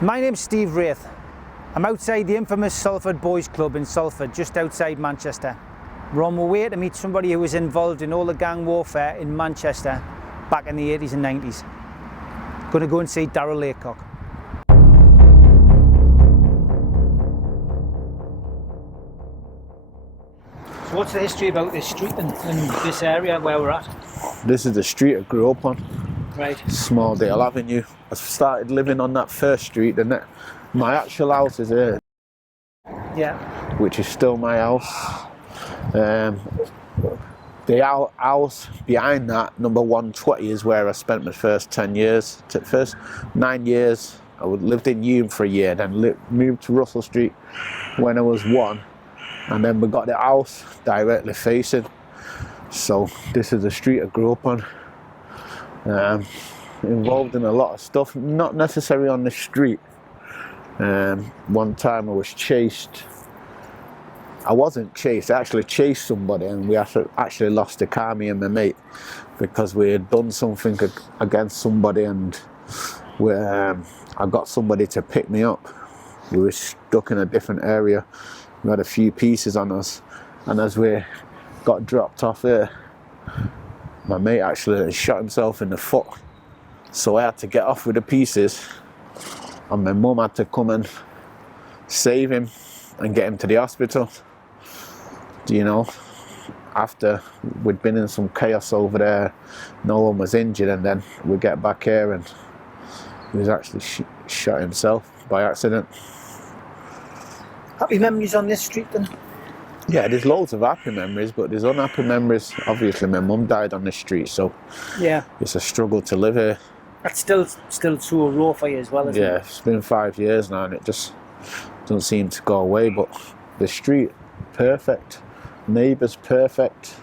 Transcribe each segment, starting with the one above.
My name's Steve Wraith. I'm outside the infamous Salford Boys Club in Salford, just outside Manchester. We're on our way to meet somebody who was involved in all the gang warfare in Manchester back in the 80s and 90s. Going to go and see Daryl Laycock. So what's the history about this street and this area where we're at? This is the street I grew up on. Right. Smalldale Avenue. I started living on that first street, and my actual house is here. Yeah. Which is still my house. The house behind that, number 120, is where I spent my first 10 years. First 9 years, I lived in Hume for a year, then moved to Russell Street when I was 1, and then we got the house directly facing. So this is the street I grew up on. Involved in a lot of stuff, not necessarily on the street. One time I was chased. I wasn't chased, I actually chased somebody, and we actually lost the car, me and my mate, because we had done something against somebody, and I got somebody to pick me up. We were stuck in a different area. We had a few pieces on us, and as we got dropped off here, my mate actually shot himself in the foot. So I had to get off with the pieces, and my mum had to come and save him and get him to the hospital. You know, after we'd been in some chaos over there, no one was injured, and then we get back here and he was actually shot himself by accident. Happy memories on this street then? Yeah, there's loads of happy memories, but there's unhappy memories. Obviously my mum died on the street, so yeah, it's a struggle to live here. That's still so raw for you as well, isn't it? Yeah, it's been 5 years now and it just doesn't seem to go away, but the street, perfect. Neighbours, perfect.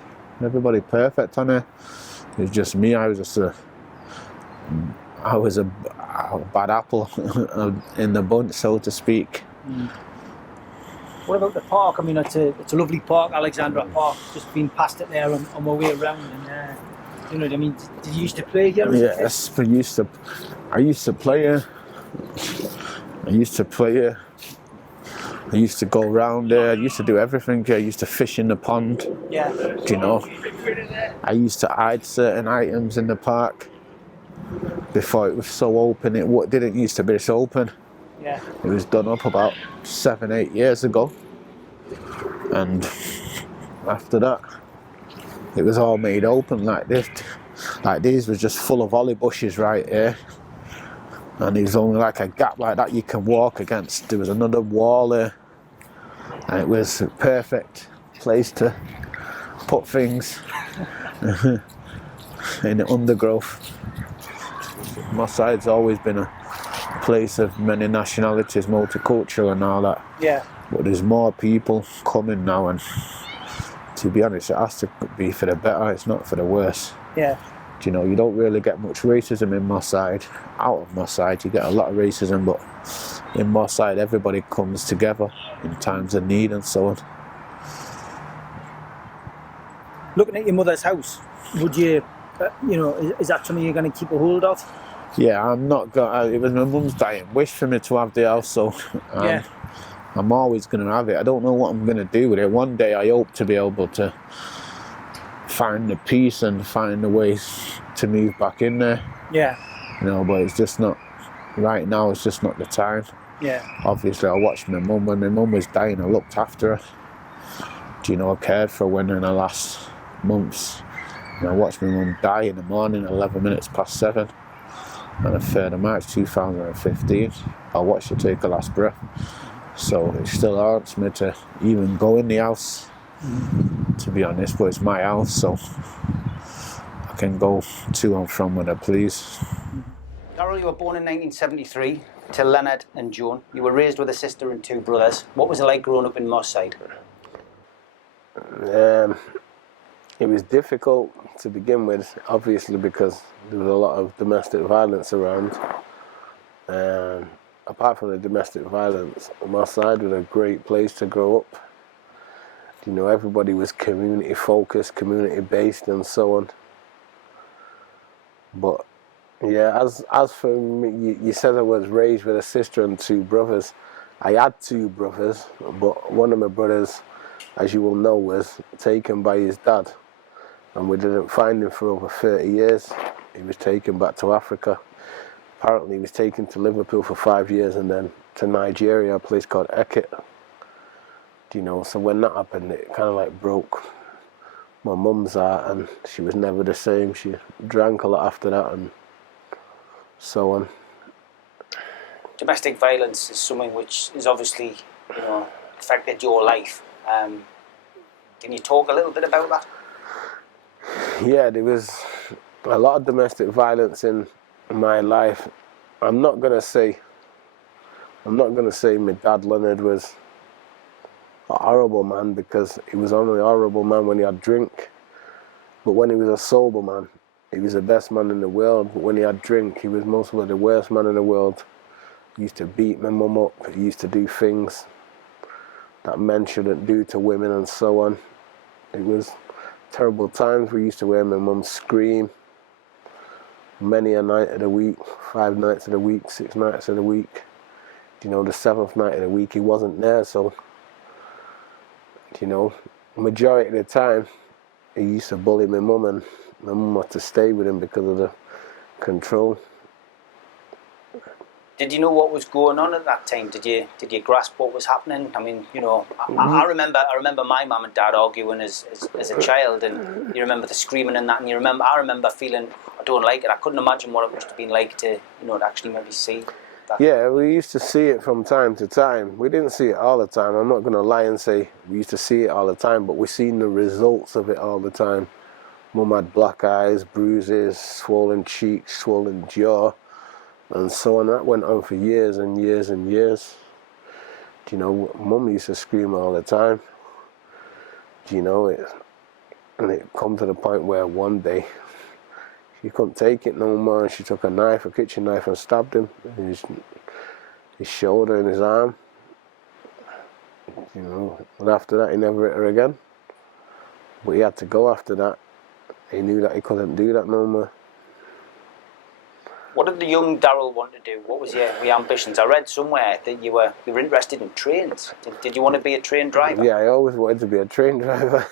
Everybody perfect on here. It was just me, I was a bad apple in the bunch, so to speak. Mm. What about the park? I mean, it's a lovely park, Alexandra Park. Just been past it there on my way around, and you know what I mean. Did you used to play here? Yes, I used to play here. I used to go around there. I used to do everything. I used to fish in the pond. Yeah. Do you know? I used to hide certain items in the park before it was so open. It didn't used to be this open. Yeah. It was done up about 7-8 years ago, and after that it was all made open like this. Like these was just full of holly bushes right here, and there's only like a gap like that you can walk against. There was another wall there, and it was a perfect place to put things in the undergrowth. My side's always been a place of many nationalities, multicultural and all that. Yeah. But there's more people coming now, and to be honest, it has to be for the better. It's not for the worse. Yeah. Do you know, you don't really get much racism in my side. Out of my side, you get a lot of racism, but in my side, everybody comes together in times of need and so on. Looking at your mother's house, would you, is that something you're going to keep a hold of? Yeah, I'm not going. It was my mum's dying wish for me to have the house, so I'm always going to have it. I don't know what I'm going to do with it. One day I hope to be able to find the peace and find the ways to move back in there. Yeah. You know, but it's just not, right now it's just not the time. Yeah. Obviously I watched my mum. When my mum was dying, I looked after her. Do you know, I cared for her in the last months. And I watched my mum die in the morning, 11 minutes past 7. On the 3rd of March 2015, I watched her take her last breath. So it still haunts me to even go in the house, to be honest, but it's my house, so I can go to and from when I please. Daryl, you were born in 1973 to Leonard and Joan. You were raised with a sister and 2 brothers. What was it like growing up in Moss Side? It was difficult to begin with, obviously, because there was a lot of domestic violence around. Apart from the domestic violence, my side was a great place to grow up. You know, everybody was community focused, community based and so on. But Yeah, as for me, you said I was raised with a sister and 2 brothers. I had 2 brothers, but one of my brothers, as you will know, was taken by his dad, and we didn't find him for over 30 years. He was taken back to Africa. Apparently he was taken to Liverpool for 5 years and then to Nigeria, a place called Ekit. You know, so when that happened, it kind of like broke my mum's heart, and she was never the same. She drank a lot after that and so on. Domestic violence is something which is obviously, affected your life. Can you talk a little bit about that? Yeah, there was a lot of domestic violence in my life. I'm not gonna say my dad Leonard was a horrible man, because he was only a horrible man when he had drink. But when he was a sober man, he was the best man in the world. But when he had drink, he was mostly the worst man in the world. He used to beat my mum up. He used to do things that men shouldn't do to women and so on. It was terrible times. We used to hear my mum scream many a night of the week, 5 nights of the week, 6 nights of the week. You know, the 7th night of the week he wasn't there, so majority of the time he used to bully my mum, and my mum had to stay with him because of the control. Did you know what was going on at that time? Did you grasp what was happening? I mean, I remember my mum and dad arguing as a child, and you remember the screaming and that, and I remember feeling I don't like it. I couldn't imagine what it must have been like to to actually maybe see that. Yeah, we used to see it from time to time. We didn't see it all the time. I'm not going to lie and say we used to see it all the time, but we seen the results of it all the time. Mum had black eyes, bruises, swollen cheeks, swollen jaw, and so on. That went on for years and years and years. Mum used to scream all the time. And it come to the point where one day she couldn't take it no more, and she took a kitchen knife, and stabbed him in his shoulder and his arm. And after that he never hit her again. But he had to go after that. He knew that he couldn't do that no more. What did the young Daryl want to do? What was your ambitions? I read somewhere that you were interested in trains. Did you want to be a train driver? Yeah, I always wanted to be a train driver.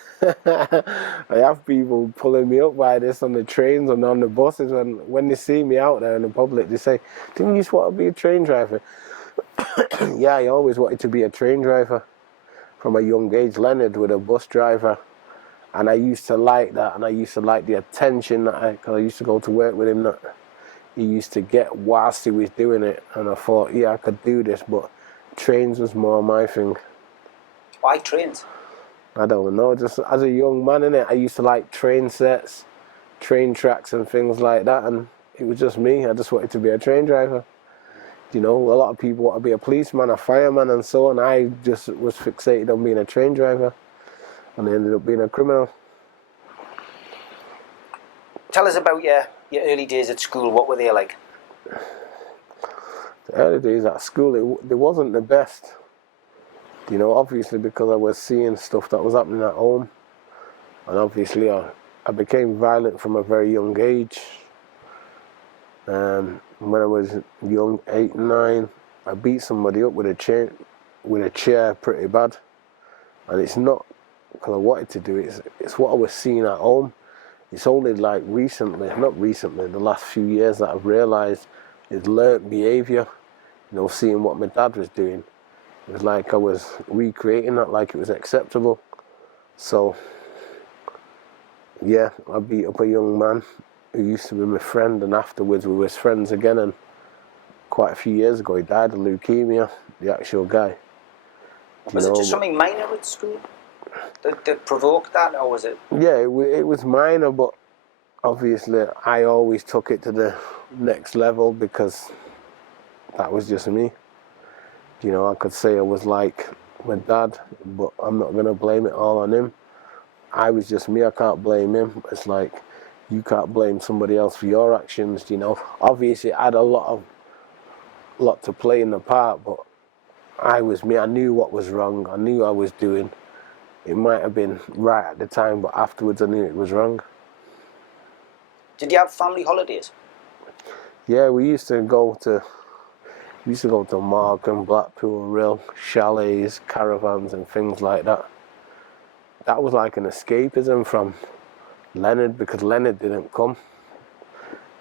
I have people pulling me up by this on the trains and on the buses, and when they see me out there in the public, they say, "Didn't you just want to be a train driver?" Yeah, I always wanted to be a train driver from a young age. Leonard was a bus driver, and I used to like that, and I used to like the attention that cause I used to go to work with him, that he used to get whilst he was doing it, and I thought, yeah, I could do this, but trains was more my thing. Why trains? I don't know, just as a young man, innit, I used to like train sets, train tracks and things like that, and it was just me. I just wanted to be a train driver. A lot of people want to be a policeman, a fireman and so on. I just was fixated on being a train driver, and I ended up being a criminal. Tell us about your early days at school. What were they like? The early days at school, it wasn't the best. Obviously because I was seeing stuff that was happening at home, and obviously I became violent from a very young age. When I was young, 8, 9, I beat somebody up with a chair pretty bad, and it's not because I wanted to do it. It's what I was seeing at home. It's only like the last few years that I've realised is learnt behaviour. Seeing what my dad was doing. It was like I was recreating that, like it was acceptable. So, yeah, I beat up a young man who used to be my friend, and afterwards we were friends again, and quite a few years ago he died of leukemia, the actual guy. Was it just something minor at school that provoked that, or was it? Yeah, it was minor, but obviously I always took it to the next level because that was just me. I could say I was like my dad, but I'm not going to blame it all on him. I was just me, I can't blame him. It's like, you can't blame somebody else for your actions, Obviously I had a lot to play in the part, but I was me. I knew what was wrong. I knew I was doing. It might have been right at the time, but afterwards I knew it was wrong. Did you have family holidays? Yeah, we used to go to Markham, Blackpool, real chalets, caravans and things like that. That was like an escapism from Leonard, because Leonard didn't come.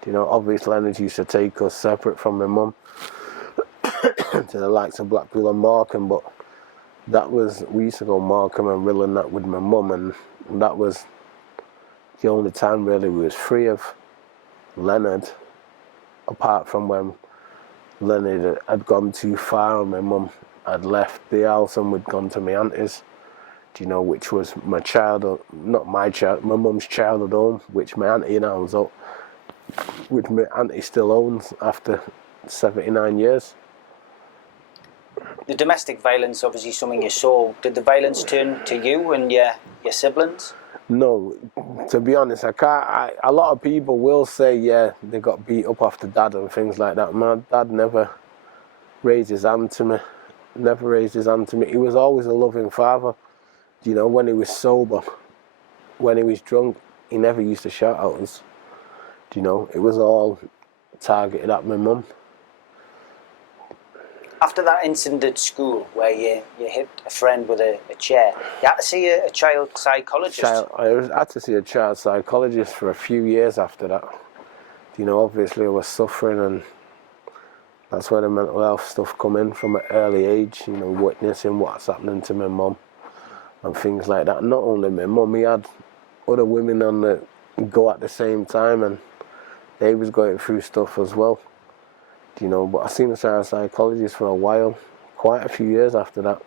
You know, obviously Leonard used to take us separate from my mum to the likes of Blackpool and Markham, but we used to go Markham and Rill and that with my mum, and that was the only time really we was free of Leonard, apart from when Leonard had gone too far and my mum had left the house and we'd gone to my auntie's, you know, which was my mum's childhood home, which my auntie now owns up, which my auntie still owns after 79 years. The domestic violence, obviously something you saw. Did the violence turn to you and your siblings? No, to be honest, a lot of people will say, yeah, they got beat up after dad and things like that. My dad never raised his hand to me. He was always a loving father. You know, when he was sober, when he was drunk, he never used to shout at us. You know, it was all targeted at my mum. After that incident at school where you hit a friend with a chair, you had to see a child psychologist. I had to see a child psychologist for a few years after that. You know, obviously I was suffering, and that's where the mental health stuff come in from an early age, you know, witnessing what's happening to my mum and things like that. Not only my mum, he had other women on the go at the same time, and they was going through stuff as well. You know, but I seen a psychologist for a while, quite a few years after that.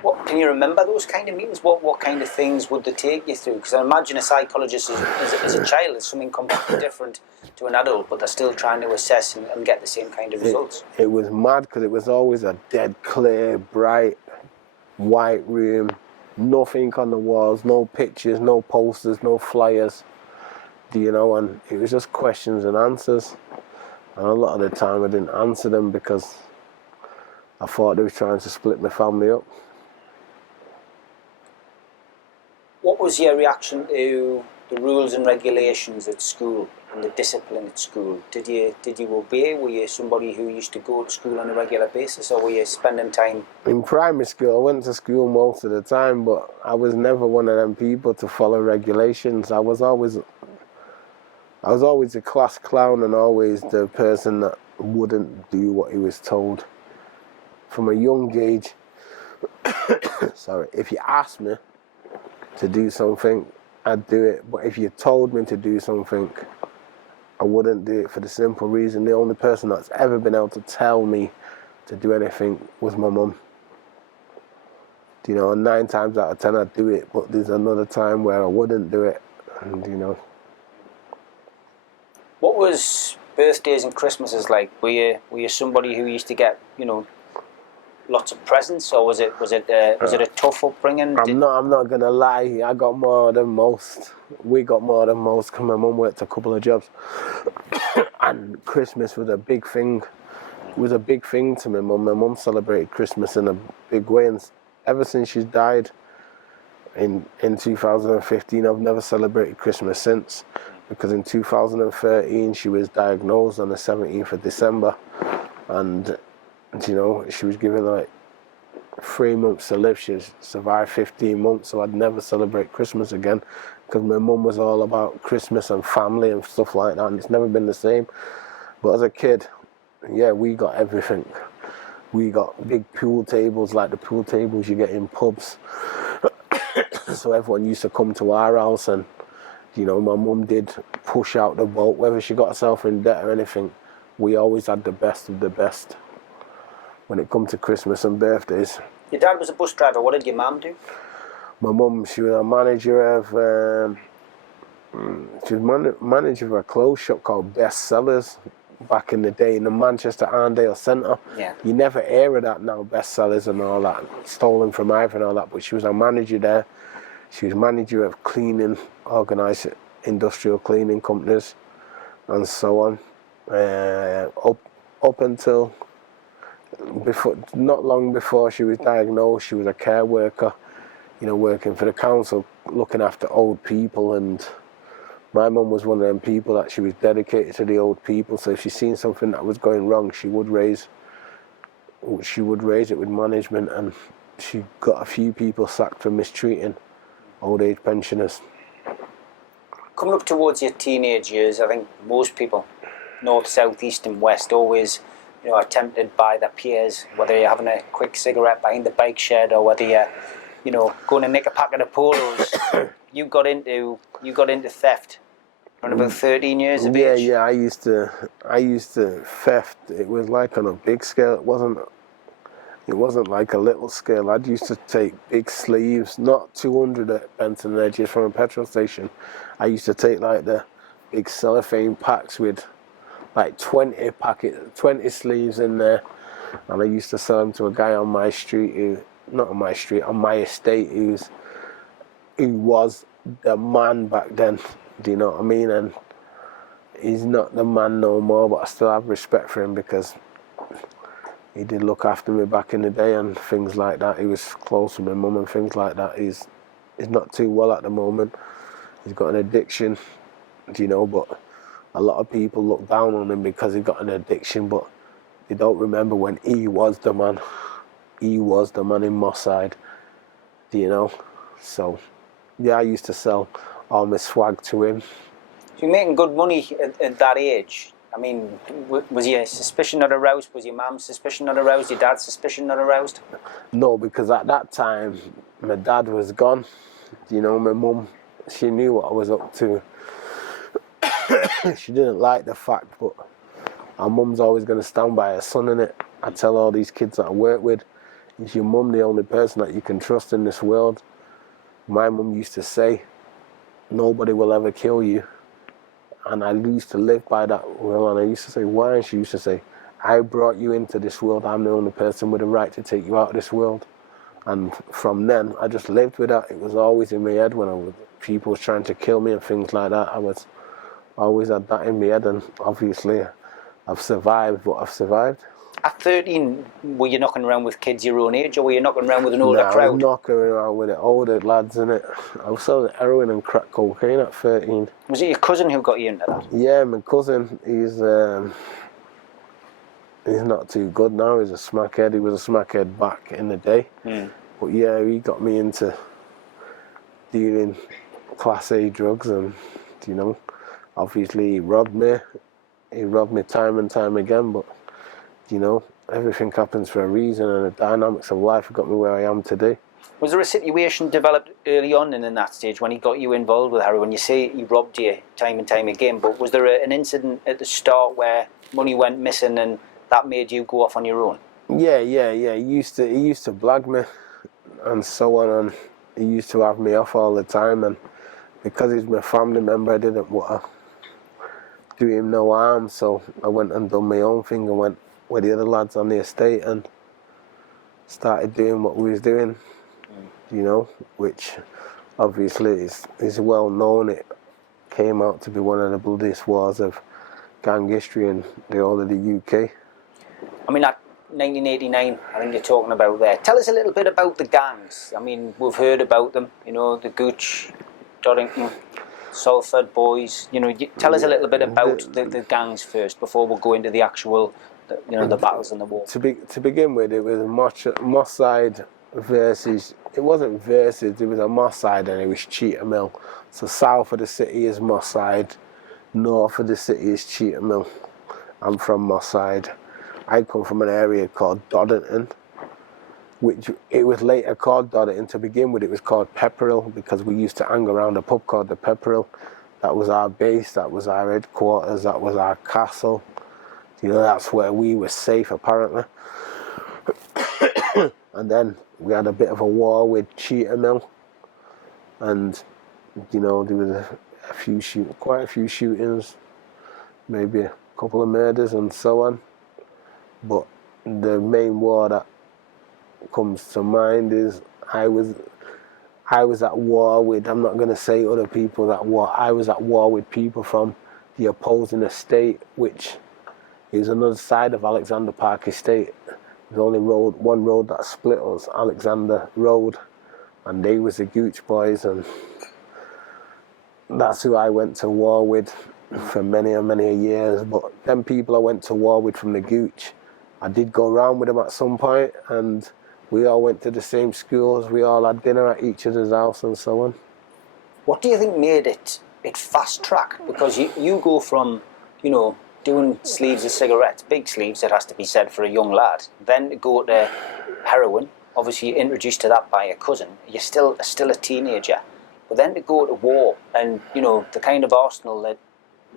What can you remember those kind of meetings? What kind of things would they take you through? Because I imagine a psychologist as a child is something completely different to an adult, but they're still trying to assess and get the same kind of results. It was mad because it was always a dead clear, bright, white room, nothing on the walls, no pictures, no posters, no flyers. You know, and it was just questions and answers. And a lot of the time I didn't answer them because I thought they were trying to split my family up. What was your reaction to the rules and regulations at school and the discipline at school? Did you obey? Were you somebody who used to go to school on a regular basis, or were you spending time? In primary school, I went to school most of the time, but I was never one of them people to follow regulations. I was always a class clown and always the person that wouldn't do what he was told. From a young age, sorry, if you asked me to do something, I'd do it. But if you told me to do something, I wouldn't do it, for the simple reason the only person that's ever been able to tell me to do anything was my mum. You know, and 9 times out of 10 I'd do it, but there's another time where I wouldn't do it, and you know. What was birthdays and Christmases like? Were you somebody who used to get, you know, lots of presents, or was it a tough upbringing? I'm not gonna lie, I got more than most. We got more than most because my mum worked a couple of jobs, and Christmas was a big thing. It was a big thing to my mum. My mum celebrated Christmas in a big way, and ever since she's died in 2015, I've never celebrated Christmas since. Because in 2013 she was diagnosed on the 17th of December, and you know, she was given like 3 months to live. She survived 15 months, so I'd never celebrate Christmas again, because my mum was all about Christmas and family and stuff like that, and it's never been the same. But as a kid, yeah, we got everything. We got big pool tables, like the pool tables you get in pubs. So everyone used to come to our house, and you know, my mum did push out the boat, whether she got herself in debt or anything. We always had the best of the best when it come to Christmas and birthdays. Your dad was a bus driver. What did your mum do? My mum, she was a manager of manager of a clothes shop called Best Sellers back in the day in the Manchester Arndale Centre. Yeah. You never hear of that now, Best Sellers and all that, stolen from Ivan and all that, but she was a manager there. She was manager of cleaning, organised industrial cleaning companies and so on. Up until not long before she was diagnosed, she was a care worker, you know, working for the council, looking after old people and My mum was one of them people that she was dedicated to the old people, so if she seen something that was going wrong, she would raise it with management, and she got a few people sacked for mistreating old age pensioners. Coming up towards your teenage years, I think most people, north, south, east and west, always, you know, are tempted by their peers, whether you're having a quick cigarette behind the bike shed or whether you're, you know, going to nick a packet of polos. You got into theft around about 13 years of age. Yeah, I used to theft. It was like on a big scale. It wasn't like a little scale. I used to take big sleeves, not 200 at Benton Edges from a petrol station. I used to take like the big cellophane packs with like 20 sleeves in there, and I used to sell them to a guy on my street, on my estate, who was the man back then. Do you know what I mean? And he's not the man no more, but I still have respect for him because he did look after me back in the day and things like that. He was close to my mum and things like that. He's not too well at the moment. He's got an addiction, you know, but a lot of people look down on him because he got an addiction, but they don't remember when he was the man. He was the man in Moss Side, you know. So, yeah, I used to sell all my swag to him. So you're making good money at that age. I mean, was your suspicion not aroused? Was your mum's suspicion not aroused? Your dad's suspicion not aroused? No, because at that time, my dad was gone. You know, my mum, she knew what I was up to. She didn't like the fact, but our mum's always going to stand by her son, innit? I tell all these kids that I work with, is your mum the only person that you can trust in this world? My mum used to say, nobody will ever kill you. And I used to live by that will, and I used to say, why? And she used to say, I brought you into this world. I'm the only person with a right to take you out of this world. And from then, I just lived with that. It was always in my head when people was trying to kill me and things like that. I was always had that in my head, and obviously I've survived what I've survived. At 13, were you knocking around with kids your own age, or were you knocking around with an older crowd? I was knocking around with the older lads, innit? I was selling heroin and crack cocaine at 13. Was it your cousin who got you into that? Yeah, my cousin, he's not too good now. He's a smackhead. He was a smackhead back in the day. But yeah, he got me into dealing Class A drugs, and, you know, obviously he robbed me. He robbed me time and time again, but, you know, everything happens for a reason, and the dynamics of life have got me where I am today. Was there a situation developed early on in that stage when he got you involved with heroin? You say he robbed you time and time again, but was there an incident at the start where money went missing and that made you go off on your own? Yeah. He used to blag me and so on, and he used to have me off all the time, and because he's my family member, I didn't want to do him no harm, so I went and done my own thing and went with the other lads on the estate and started doing what we was doing, you know, which obviously is well known. It came out to be one of the bloodiest wars of gang history in the whole of the UK. I mean, that 1989, I think you're talking about there. Tell us a little bit about the gangs. I mean, we've heard about them, you know, the Gooch, Doddington, Salford boys. You know, tell us a little bit about the gangs first before we'll go into the actual, you know, the battles and the war. To begin with, it was Moss Side versus, it wasn't versus, it was a Moss Side and it was Cheetham Hill. So south of the city is Moss Side, north of the city is Cheetham Hill. I'm from Moss Side. I come from an area called Doddington, which it was later called Doddington. To begin with, it was called Pepperhill because we used to hang around a pub called the Pepperhill. That was our base, that was our headquarters, that was our castle. You know, that's where we were safe, apparently. And then we had a bit of a war with Cheetham Hill, and you know, there was quite a few shootings, maybe a couple of murders and so on. But the main war that comes to mind is I was at war with, I'm not going to say other people that war, I was at war with people from the opposing estate, which is another side of Alexander Park Estate. There's only one road that split us, Alexander Road, and they was the Gooch boys, and that's who I went to war with for many and many years. But them people I went to war with from the Gooch, I did go around with them at some point, and we all went to the same schools. We all had dinner at each other's house and so on. What do you think made it fast track? Because you go from, you know, doing sleeves of cigarettes, big sleeves, it has to be said, for a young lad, then to go to heroin. Obviously you're introduced to that by a cousin. You're still a teenager. But then to go to war, and, you know, the kind of arsenal that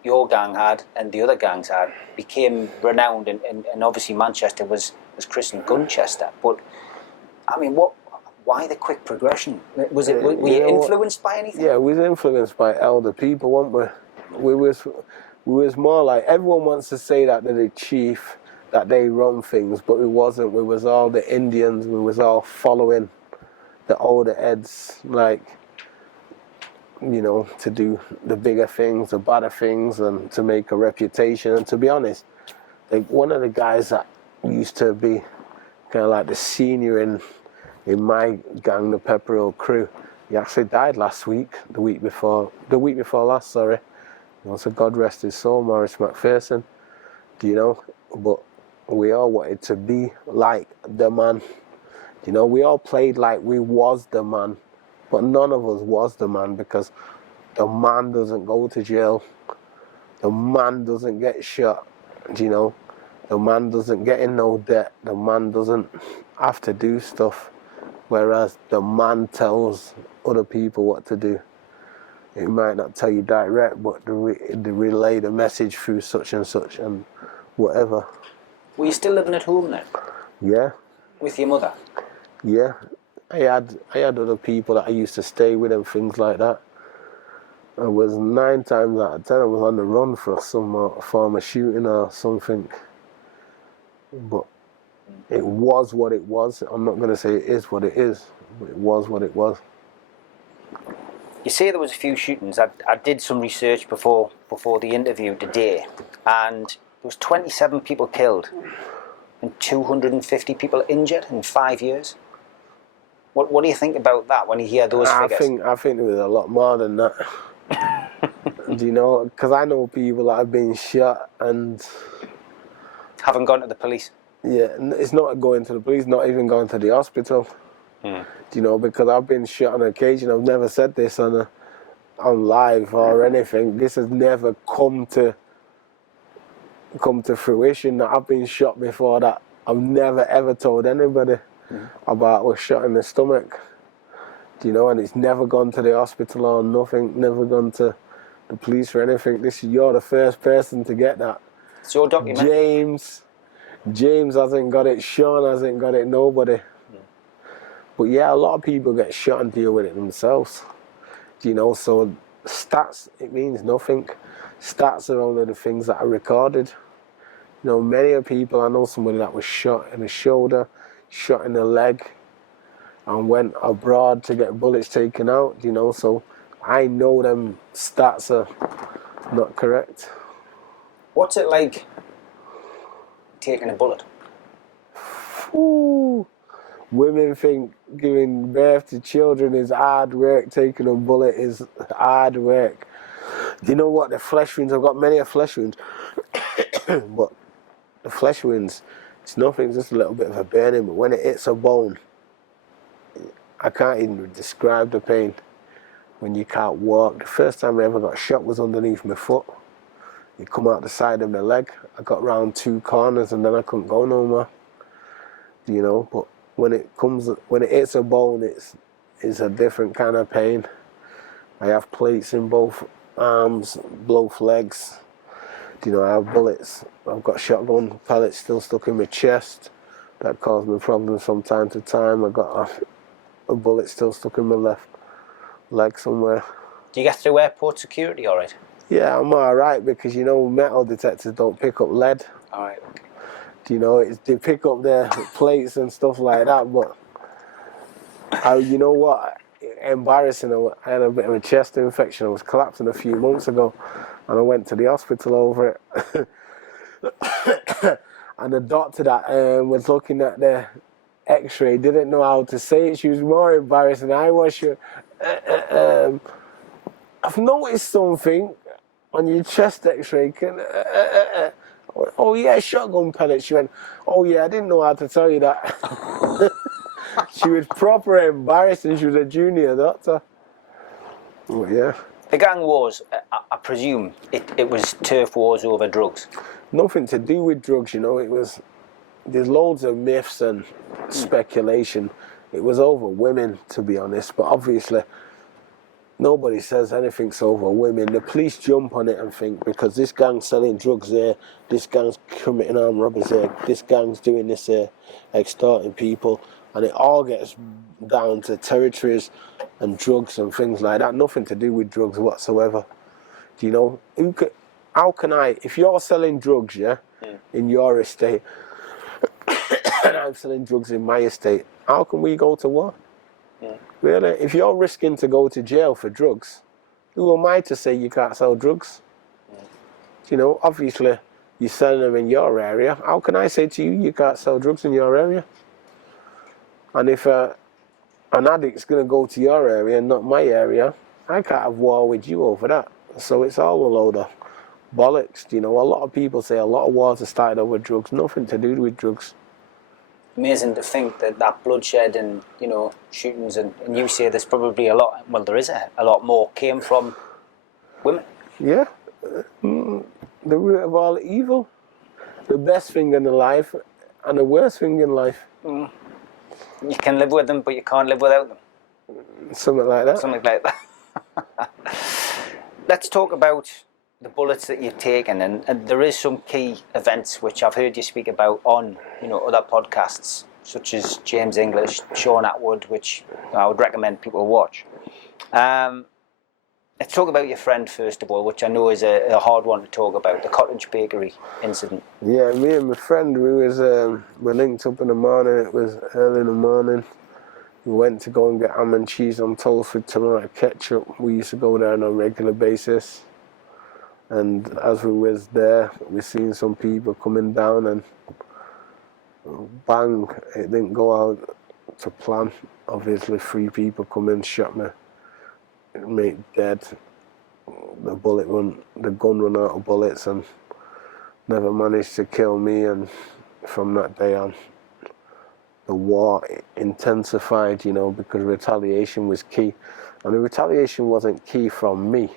your gang had and the other gangs had became renowned, and obviously Manchester was christened GUNCHESTER. But, I mean, why the quick progression? Were you influenced by anything? Yeah, we was influenced by elder people, weren't we? We was more like, everyone wants to say that they're the chief, that they run things, but we wasn't. We was all the Indians. We was all following the older heads, like, you know, to do the bigger things, the better things, and to make a reputation. And to be honest, like, one of the guys that used to be kind of like the senior in my gang, the Pepperell crew, he actually died last week, the week before last, sorry. So God rest his soul, Maurice McPherson, you know. But we all wanted to be like the man. You know, we all played like we was the man, but none of us was the man, because the man doesn't go to jail. The man doesn't get shot, you know. The man doesn't get in no debt. The man doesn't have to do stuff, whereas the man tells other people what to do. It might not tell you direct, but they relay the message through such and such and whatever. Were you still living at home then? Yeah. With your mother? Yeah. I had other people that I used to stay with and things like that. I was 9 times out of 10 I was on the run for some form of shooting or something. But it was what it was. I'm not going to say it is what it is, but it was what it was. You say there was a few shootings. I did some research before the interview today, and there was 27 people killed and 250 people injured in 5 years. What do you think about that when you hear those figures? I think there was a lot more than that. Do you know? Because I know people that have been shot and haven't gone to the police. Yeah, it's not going to the police, not even going to the hospital. Do you know? Because I've been shot on occasion. I've never said this on live or anything. This has never come to fruition. That I've been shot before. That I've never ever told anybody about. I was shot in the stomach. Do you know? And it's never gone to the hospital or nothing. Never gone to the police or anything. You're the first person to get that. It's your document. James hasn't got it. Sean hasn't got it. Nobody. But yeah, a lot of people get shot and deal with it themselves. You know, so stats, it means nothing. Stats are only the things that are recorded. You know, many people, I know somebody that was shot in the shoulder, shot in the leg, and went abroad to get bullets taken out, you know, so I know them stats are not correct. What's it like taking a bullet? Ooh. Women think giving birth to children is hard work. Taking a bullet is hard work. Do you know what? The flesh wounds, I've got many flesh wounds. But the flesh wounds, it's nothing, it's just a little bit of a burning. But when it hits a bone, I can't even describe the pain when you can't walk. The first time I ever got shot was underneath my foot. It come out the side of my leg. I got round 2 corners and then I couldn't go no more. You know, but when it hits a bone, it's a different kind of pain. I have plates in both arms, both legs. You know, I have bullets. I've got shotgun pellets still stuck in my chest. That caused me problems from time to time. I got a bullet still stuck in my left leg somewhere. Do you get through airport security all right? Yeah, I'm all right, because, you know, metal detectors don't pick up lead. All right. You know, they pick up their plates and stuff like that, but you know what? Embarrassing. I had a bit of a chest infection. I was collapsing a few months ago, and I went to the hospital over it. And the doctor that was looking at the X-ray didn't know how to say it. She was more embarrassed than I was. I've noticed something on your chest x-ray. Oh yeah, shotgun pellets. She went, oh yeah, I didn't know how to tell you that. She was proper embarrassed and she was a junior doctor. Oh yeah. The gang wars, I presume, it was turf wars over drugs. Nothing to do with drugs, you know. There's loads of myths and speculation. It was over women, to be honest, but obviously nobody says anything's over women. The police jump on it and think because this gang's selling drugs there, this gang's committing armed robberies there, this gang's doing this here, extorting people, and it all gets down to territories and drugs and things like that. Nothing to do with drugs whatsoever. Do you know? How can I, if you're selling drugs, in your estate, and I'm selling drugs in my estate, how can we go to war? Really? If you're risking to go to jail for drugs, who am I to say you can't sell drugs? You know, obviously you're selling them in your area. How can I say to you, you can't sell drugs in your area? And if an addict's going to go to your area and not my area, I can't have war with you over that. So it's all a load of bollocks. You know, a lot of people say a lot of wars are started over drugs. Nothing to do with drugs. Amazing to think that bloodshed and, you know, shootings, and you say there's probably a lot, well, there is a lot more came from women. Yeah. The root of all evil. The best thing in life and the worst thing in life. You can live with them, but you can't live without them. Something like that. Something like that. Let's talk about the bullets that you've taken, and there is some key events which I've heard you speak about on, you know, other podcasts, such as James English, Sean Atwood, which I would recommend people watch. Let's talk about your friend first of all, which I know is a hard one to talk about, the Cottage Bakery incident. Yeah, me and my friend, we linked up in the morning. It was early in the morning. We went to go and get ham and cheese on toast with tomato ketchup. We used to go there on a regular basis. And as we was there, we seen some people coming down, and bang, it didn't go out to plan. Obviously 3 people come in, shot me, mate dead. The gun run out of bullets and never managed to kill me. And from that day on, the war intensified, you know, because retaliation was key. And the retaliation wasn't key from me,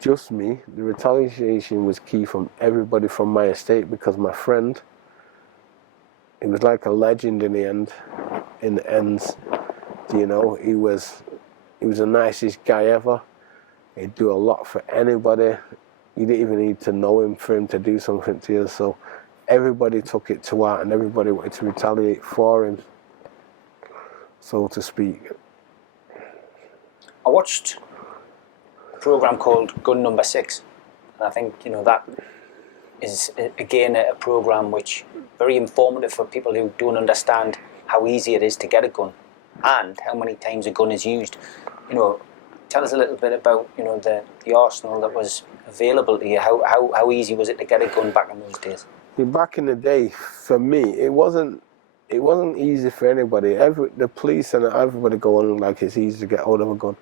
just me. The retaliation was key from everybody from my estate, because my friend, he was like a legend in the end, in the ends. You know, he was the nicest guy ever. He'd do a lot for anybody. You didn't even need to know him for him to do something to you. So everybody took it to heart and everybody wanted to retaliate for him, so to speak. I watched a program called Gun Number 6, and I think, you know, that is again a program which very informative for people who don't understand how easy it is to get a gun and how many times a gun is used. You know, tell us a little bit about, you know, the arsenal that was available to you. How easy was it to get a gun back in those days? Back in the day, for me, it wasn't easy for anybody. The police and everybody go on like it's easy to get hold of a gun.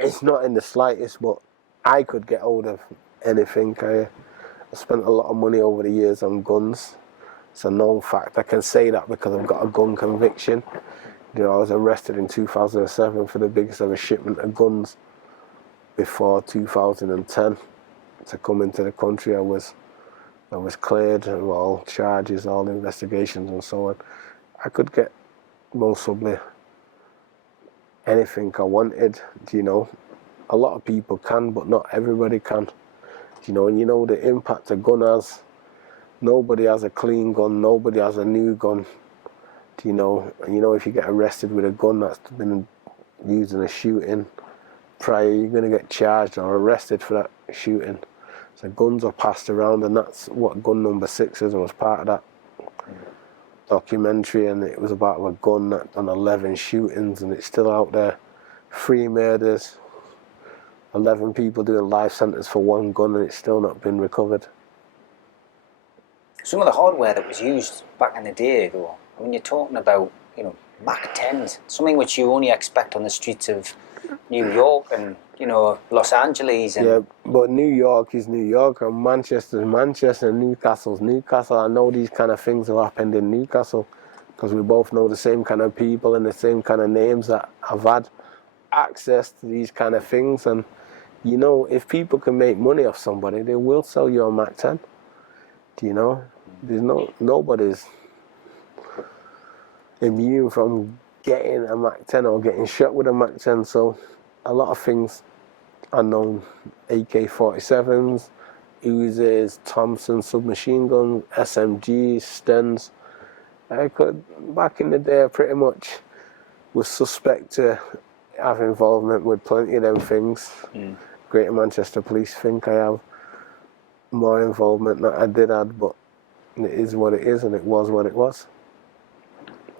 It's not in the slightest, but I could get hold of anything. I spent a lot of money over the years on guns. It's a known fact. I can say that because I've got a gun conviction. You know, I was arrested in 2007 for the biggest ever shipment of guns before 2010 to come into the country. I was cleared of all charges, all investigations and so on. I could get most probably anything I wanted, you know. A lot of people can, but not everybody can. You know, and you know the impact a gun has. Nobody has a clean gun, nobody has a new gun. You know, and you know, if you get arrested with a gun that's been used in a shooting prior, you're going to get charged or arrested for that shooting. So guns are passed around, and that's what Gun Number 6 is. I was part of that documentary, and it was about a gun that done 11 shootings, and it's still out there. 3 murders, 11 people doing life sentence for 1 gun, and it's still not been recovered. Some of the hardware that was used back in the day, though, I mean, you're talking about, you know, Mac 10s, something which you only expect on the streets of New York and, you know, Los Angeles. And Yeah, but New York is New York, and Manchester is Manchester, and Newcastle's Newcastle. I know these kind of things have happened in Newcastle because we both know the same kind of people and the same kind of names that have had access to these kind of things. And, you know, if people can make money off somebody, they will sell you a Mac 10. Do you know? Nobody's immune from getting a Mac 10 or getting shot with a Mac 10. So a lot of things are known. AK-47s, Uzis, Thompson submachine guns, SMGs, Stens. Back in the day, I pretty much was suspect to have involvement with plenty of them things. Greater Manchester Police think I have more involvement than I did have, but it is what it is, and it was what it was.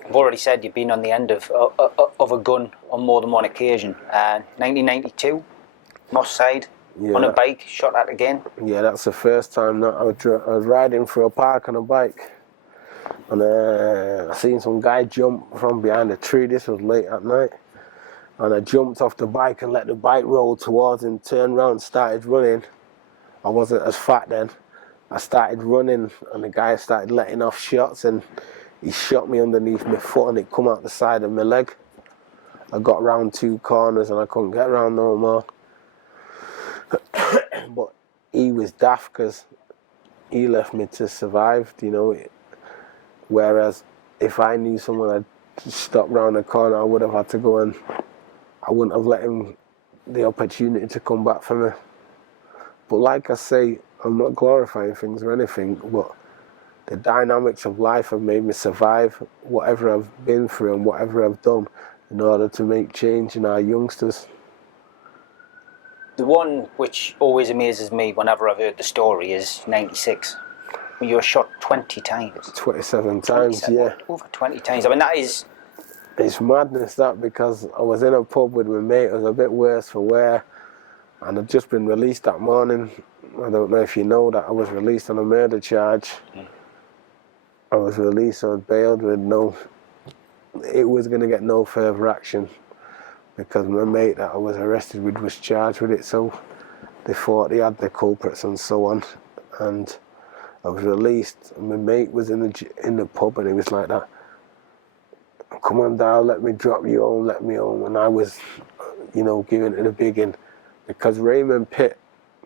I've already said you've been on the end of a gun on more than one occasion. 1992, Moss Side, on a bike, shot at again. Yeah, that's the first time that I was riding through a park on a bike, and I seen some guy jump from behind a tree. This was late at night, and I jumped off the bike and let the bike roll towards him, turned around and started running. I wasn't as fat then. I started running, and the guy started letting off shots, and he shot me underneath my foot, and it come out the side of my leg. I got round 2 corners, and I couldn't get round no more. But he was daft because he left me to survive, you know. Whereas if I knew someone had stopped round the corner, I would have had to go, and I wouldn't have let him the opportunity to come back for me. But like I say, I'm not glorifying things or anything, but the dynamics of life have made me survive whatever I've been through and whatever I've done in order to make change in our youngsters. The one which always amazes me whenever I've heard the story is 96. When you were shot 20 times. 27 times, 27, yeah. Over 20 times. I mean, that is... It's madness, that, because I was in a pub with my mate. It was a bit worse for wear, and I'd just been released that morning. I don't know if you know that I was released on a murder charge. I was released, I was bailed with it was going to get no further action because my mate that I was arrested with was charged with it, so they thought they had the culprits and so on. And I was released, and my mate was in the pub, and he was like that, "Come on, Daryl, let me drop you home, let me home." And I was, you know, giving it a biggin, because Raymond Pitt,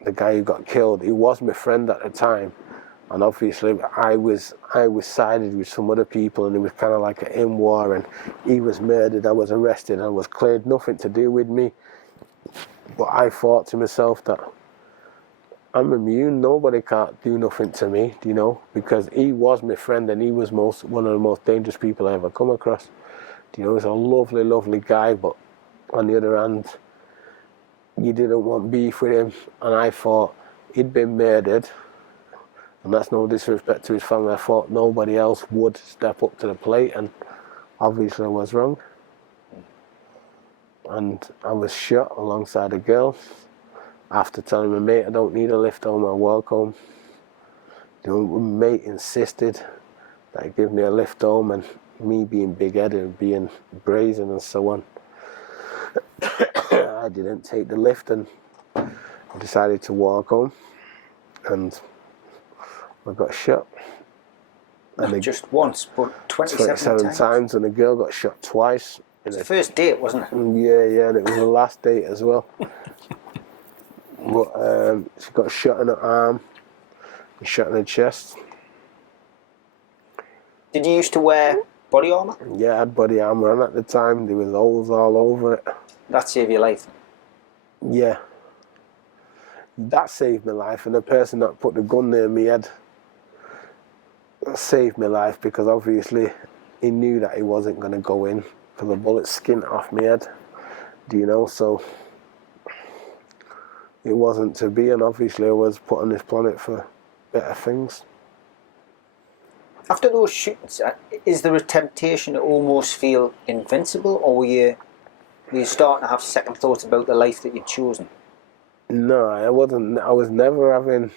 the guy who got killed, he was my friend at the time, and obviously I was sided with some other people, and it was kind of like an in-war, and he was murdered, I was arrested, I was cleared, nothing to do with me. But I thought to myself that I'm immune, nobody can't do nothing to me, you know, because he was my friend, and he was one of the most dangerous people I ever come across. You know, he's a lovely, lovely guy, but on the other hand, you didn't want beef with him, and I thought he'd been murdered, and that's no disrespect to his family. I thought nobody else would step up to the plate, and obviously I was wrong. And I was shot alongside a girl. After telling my mate I don't need a lift home, I walk home. You know, my mate insisted that he give me a lift home, and me being big-headed, being brazen and so on, I didn't take the lift, and I decided to walk home, and I got shot. Not just once, but 27 times, and the girl got shot twice. It was the first date, wasn't it? Yeah, and it was the last date as well. But she got shot in her arm, and shot in her chest. Did you used to wear body armour? Yeah, I had body armour on at the time. There was holes all over it. That saved your life? Yeah. That saved my life, and the person that put the gun near me head saved my life, because obviously he knew that he wasn't going to go in for the bullet skint off my head. Do you know? So it wasn't to be, and obviously I was put on this planet for better things. After those shootings, is there a temptation to almost feel invincible, or were you starting to have second thoughts about the life that you'd chosen? No, I wasn't. I was never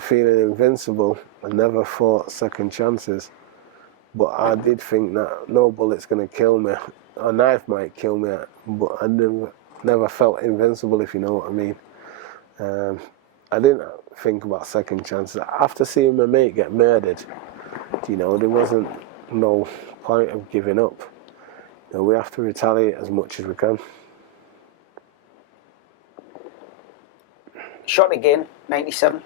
feeling invincible. I never thought second chances. But I did think that no bullet's going to kill me. A knife might kill me, but I never felt invincible, if you know what I mean. I didn't think about second chances. After seeing my mate get murdered, you know, there wasn't no point of giving up. You know, we have to retaliate as much as we can. Shot again, 97,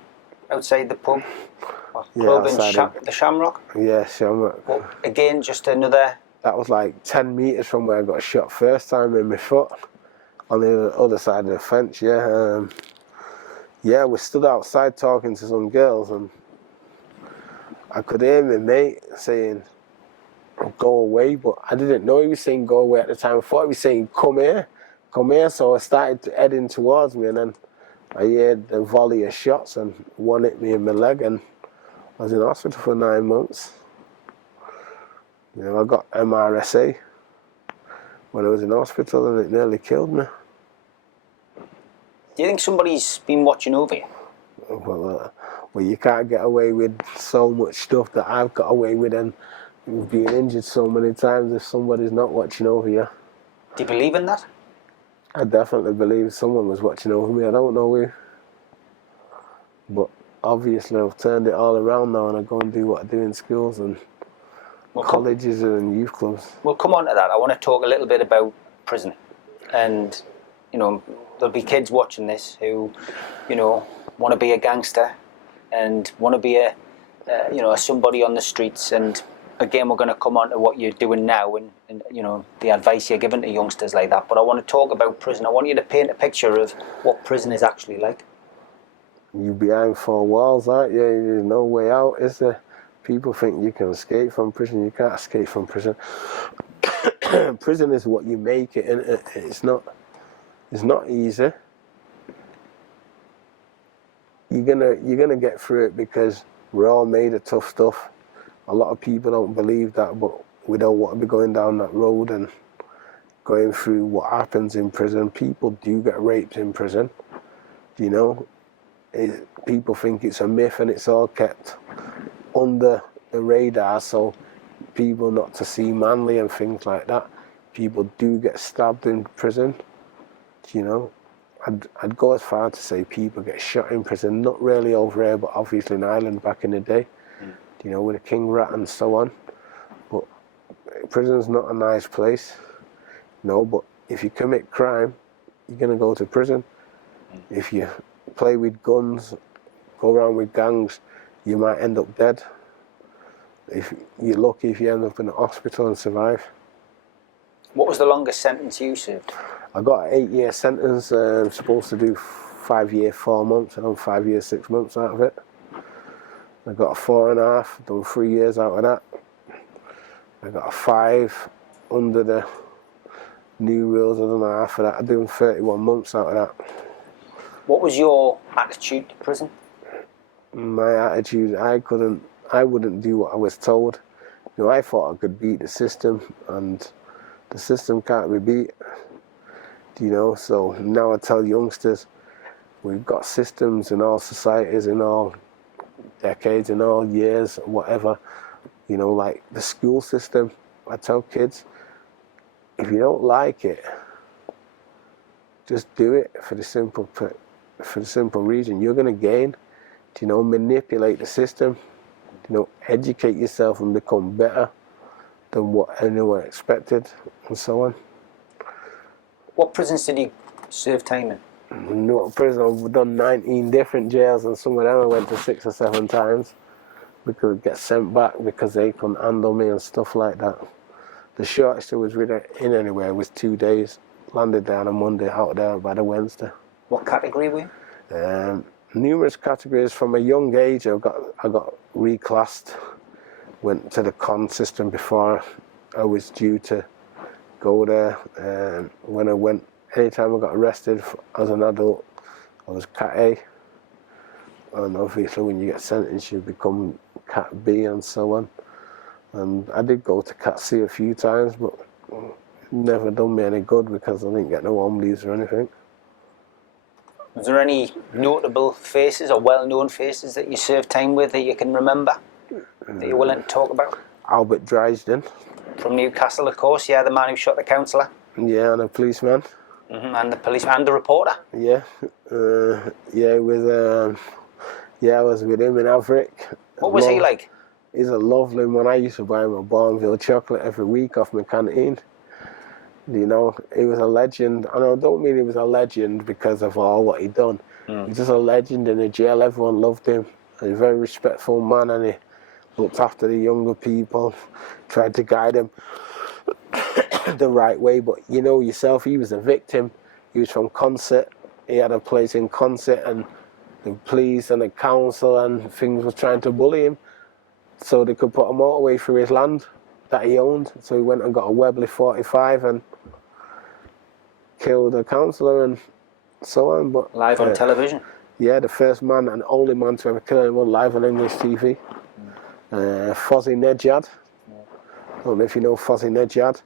outside the pub. Yeah, Club in outside the Shamrock. Yeah, Shamrock. Well, again, just another. That was like 10 metres from where I got shot first time in my foot, on the other side of the fence, yeah. Yeah, we stood outside talking to some girls, and I could hear my mate saying, go away, but I didn't know he was saying go away at the time. I thought he was saying, come here, so I started heading towards me, and then I heard a volley of shots, and one hit me in my leg, and I was in hospital for 9 months. You know, I got MRSA when I was in hospital, and it nearly killed me. Do you think somebody's been watching over you? Well, you can't get away with so much stuff that I've got away with, and being injured so many times if somebody's not watching over you. Do you believe in that? I definitely believe someone was watching over me. I don't know who. But obviously I've turned it all around now, and I go and do what I do in schools and colleges and youth clubs. We'll come on to that. I want to talk a little bit about prison. And, you know, there'll be kids watching this who, you know, want to be a gangster and want to be a somebody on the streets. And again, we're going to come on to what you're doing now and you know, the advice you're giving to youngsters like that. But I want to talk about prison. I want you to paint a picture of what prison is actually like. You're behind four walls, aren't you? There's no way out, is there? People think you can escape from prison. You can't escape from prison. Prison is what you make it, and it's not easy. You're gonna get through it because we're all made of tough stuff. A lot of people don't believe that, but we don't want to be going down that road and going through what happens in prison. People do get raped in prison, you know. People think it's a myth, and it's all kept under the radar so people not to see manly and things like that. People do get stabbed in prison, you know. I'd go as far to say people get shot in prison, not really over here, but obviously in Ireland back in the day, you know, with a king rat and so on. But prison's not a nice place, no, but if you commit crime, you're going to go to prison. If you play with guns, go around with gangs, you might end up dead. If you're lucky, if you end up in the hospital and survive. What was the longest sentence you served? I got an 8-year sentence. I'm supposed to do 5 years, 4 months. I done 5 years, 6 months out of it. I got a 4.5, done 3 years out of that. I got a 5 under the new rules. I done half of that. I done 31 months out of that. What was your attitude to prison? My attitude, I wouldn't do what I was told. You know, I thought I could beat the system, and the system can't be beat. You know, so now I tell youngsters, we've got systems in all societies, in all decades, in all years, whatever. You know, like the school system, I tell kids, if you don't like it, just do it for the simple reason you're going to gain. You know, manipulate the system. You know, educate yourself and become better than what anyone expected, and so on. What prisons did you serve time in? No prison. I've done 19 different jails, and some of them I went to 6 or 7 times because I get sent back because they couldn't handle me and stuff like that. The shortest I was really in anywhere was 2 days. Landed there on a Monday, out there by the Wednesday. What category were you? Numerous categories. From a young age, I got reclassed. Went to the con system before I was due to go there. When I went, anytime I got arrested as an adult, I was Cat A. And obviously when you get sentenced, you become Cat B and so on. And I did go to Cat C a few times, but never done me any good because I didn't get no home leaves or anything. Was there any notable faces or well-known faces that you served time with that you can remember, that you're willing to talk about? Albert Dresden. From Newcastle, of course, yeah, the man who shot the councillor. Yeah, and a policeman. And the policeman and the reporter. Yeah, yeah, I was with him in Averick. What was he like? He's a lovely man. I used to buy him a Barnville chocolate every week off my canteen. You know, he was a legend. And I don't mean he was a legend because of all what he'd done. He was just a legend in the jail. Everyone loved him. He's a very respectful man, and he looked after the younger people, tried to guide them the right way. But you know yourself, he was a victim. He was from Concert. He had a place in Concert, and the police and the council and things were trying to bully him so they could put a motorway through his land that he owned. So he went and got a Webley 45 and killed a councillor and so on. But Live on television? Yeah, the first man and only man to ever kill anyone live on English TV. Fozzie Nejad. I don't know if you know Fozzie Nejad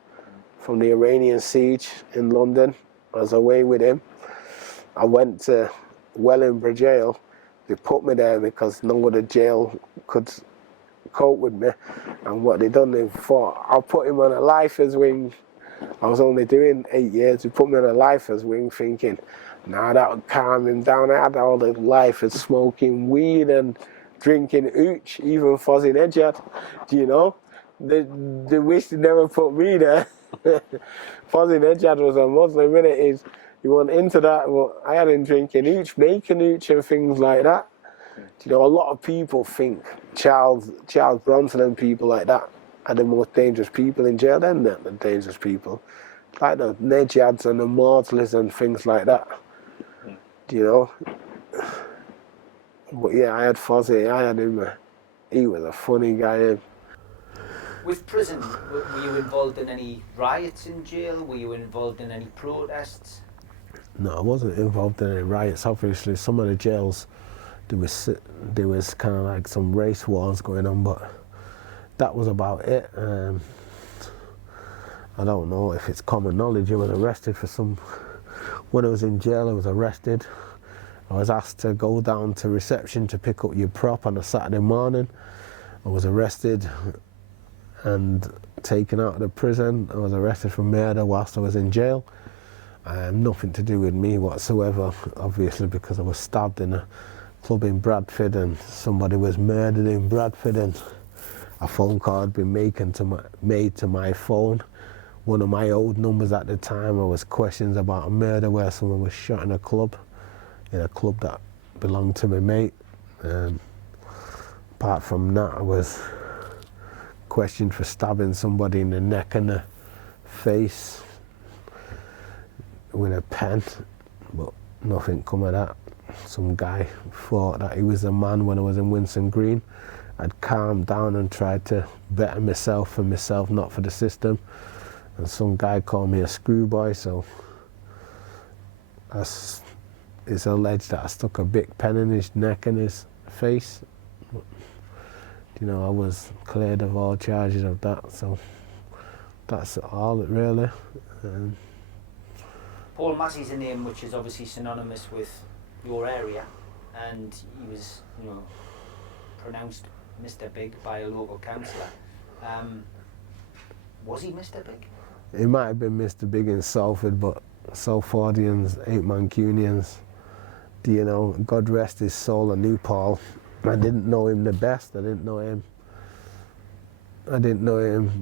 from the Iranian siege in London. I was away with him. I went to Wellingborough jail. They put me there because no other jail could cope with me. And what they done, they thought, I'll put him on a lifer's wing. I was only doing 8 years. They put me on a lifer's wing thinking, nah, that would calm him down. I had all the lifers smoking weed and drinking hooch, even Fozzie Nejad, do you know? They wish they never put me there. Fozzie Nejad was a Muslim, innit? He went into that, but I had him drinking hooch, making hooch and things like that. You know, a lot of people think Charles Bronson and people like that are the most dangerous people in jail. They're not the dangerous people. Like the Nejads and the Mortleys and things like that. Do you know? But yeah, I had Fozzie, I had him. He was a funny guy. With prison, were you involved in any riots in jail? Were you involved in any protests? No, I wasn't involved in any riots. Obviously, some of the jails, there was kind of like some race wars going on, but that was about it. I don't know if it's common knowledge. I was arrested for when I was in jail, I was arrested. I was asked to go down to reception to pick up your prop on a Saturday morning. I was arrested and taken out of the prison. I was arrested for murder whilst I was in jail. Nothing to do with me whatsoever, obviously, because I was stabbed in a club in Bradford and somebody was murdered in Bradford, and a phone call had been made to my phone. One of my old numbers at the time, I was questions about a murder where someone was shot in a club that belonged to my mate. Apart from that, I was questioned for stabbing somebody in the neck and the face with a pen, but nothing come of that. Some guy thought that he was a man when I was in Winson Green. I'd calmed down and tried to better myself for myself, not for the system. And some guy called me a screwboy, so it's alleged that I stuck a big pen in his neck and his face. But, you know, I was cleared of all charges of that, so that's all really. Paul Massey's a name which is obviously synonymous with your area, and he was, you know, pronounced Mr. Big by a local councillor. Was he Mr. Big? He might have been Mr. Big in Salford, but Salfordians ain't Mancunians. Do you know, God rest his soul, I knew Paul. I didn't know him the best, I didn't know him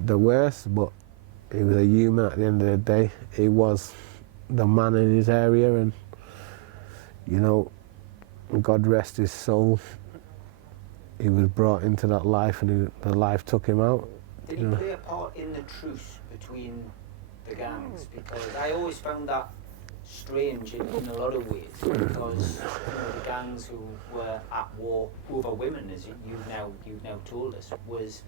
the worst, but he was a human at the end of the day. He was the man in his area, and you know, God rest his soul. He was brought into that life, and the life took him out. Did he play a part in the truce between the gangs? Because I always found that strange in a lot of ways, because you know, the gangs who were at war over women, as you've now told us, was,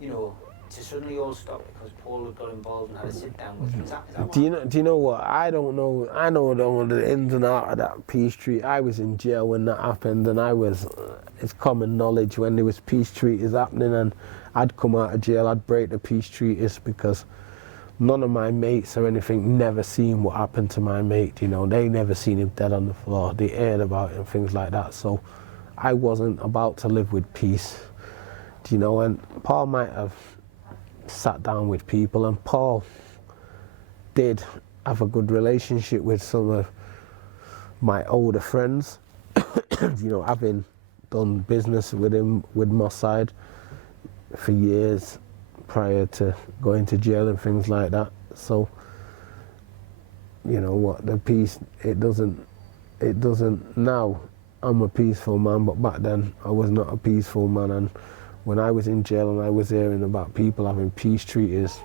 you know, to suddenly all stop because Paul had got involved and had a sit down with him. Is that do you know what? I don't know. I don't know the ins and outs of that peace treaty. I was in jail when that happened, and it's common knowledge when there was peace treaties happening, and I'd come out of jail, I'd break the peace treaties because none of my mates or anything never seen what happened to my mate. You know, they never seen him dead on the floor. They heard about it and things like that. So I wasn't about to live with peace. Do you know? And Paul might have sat down with people, and Paul did have a good relationship with some of my older friends. You know, having done business with him, with Mossad for years prior to going to jail and things like that. So, you know what, the peace, it doesn't, now I'm a peaceful man, but back then I was not a peaceful man. And when I was in jail and I was hearing about people having peace treaties,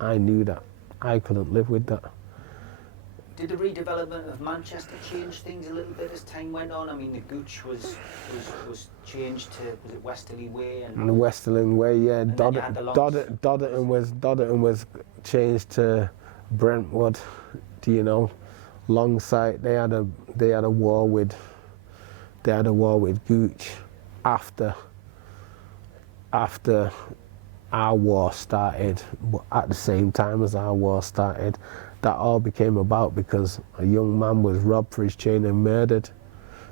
I knew that I couldn't live with that. Did the redevelopment of Manchester change things a little bit as time went on? I mean, the Gooch was changed to, was it Westerly Way? And the Westerly Way, yeah. Dodderton was changed to Brentwood. Do you know? Longside, they had a war with Gooch after our war started, but at the same time as our war started. That all became about because a young man was robbed for his chain and murdered.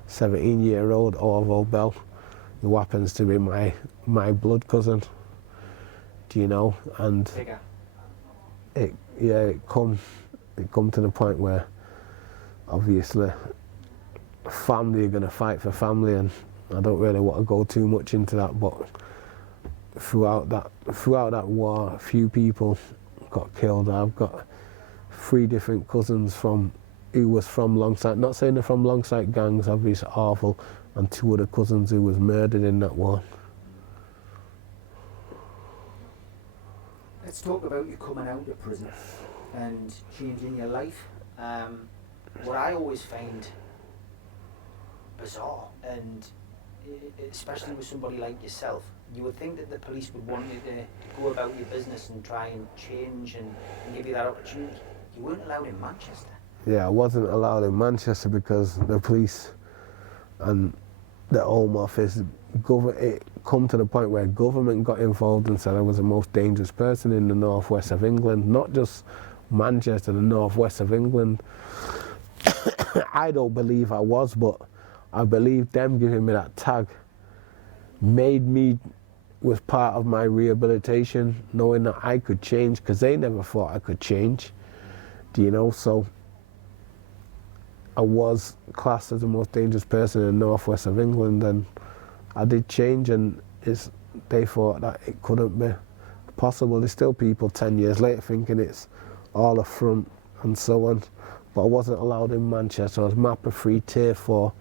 17-year-old Orville Bell, who happens to be my blood cousin. Do you know? And it come to the point where obviously family are going to fight for family, and I don't really want to go too much into that, but throughout that war, a few people got killed. I've got 3 different cousins who was from Longside, not saying they're from Longside gangs, obviously awful, and 2 other cousins who was murdered in that war. Let's talk about you coming out of prison and changing your life. What I always find bizarre, and especially with somebody like yourself, you would think that the police would want you to go about your business and try and change and give you that opportunity. You weren't allowed in Manchester. Yeah, I wasn't allowed in Manchester because the police and the Home Office, it come to the point where government got involved and said I was the most dangerous person in the northwest of England, not just Manchester, the northwest of England. I don't believe I was, but I believe them giving me that tag was part of my rehabilitation, knowing that I could change, because they never thought I could change. Do you know? So I was classed as the most dangerous person in the northwest of England, and I did change, and they thought that it couldn't be possible. There's still people 10 years later thinking it's all a front and so on, but I wasn't allowed in Manchester. I was MAPA free tier 4